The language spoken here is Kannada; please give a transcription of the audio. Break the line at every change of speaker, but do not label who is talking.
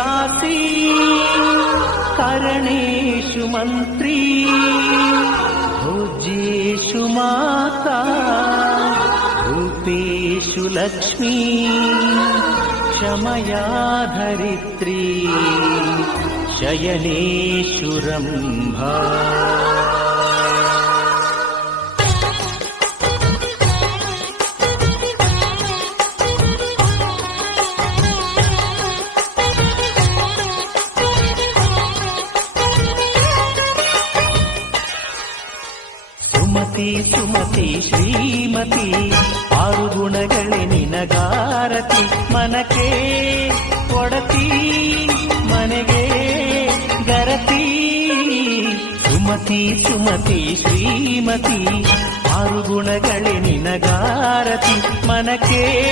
दासी करणेषु मन्त्री भोज्येषु माता रूपेषु लक्ष्मी क्षमया धरित्री शयनेषु रम्भा ಸುಮತಿ ಸುಮತಿ, ಶ್ರೀಮತಿ. ಆರು ಗುಣಗಳೇ ನಿನಗಾರತಿ. ಮನಕ್ಕೆ ಕೊಡತಿ, ಮನೆಗೆ ಗರತಿ. ಸುಮತಿ ಸುಮತಿ, ಶ್ರೀಮತಿ. ಆರು ಗುಣಗಳೇ ನಿನಗಾರತಿ. ಮನಕ್ಕೆ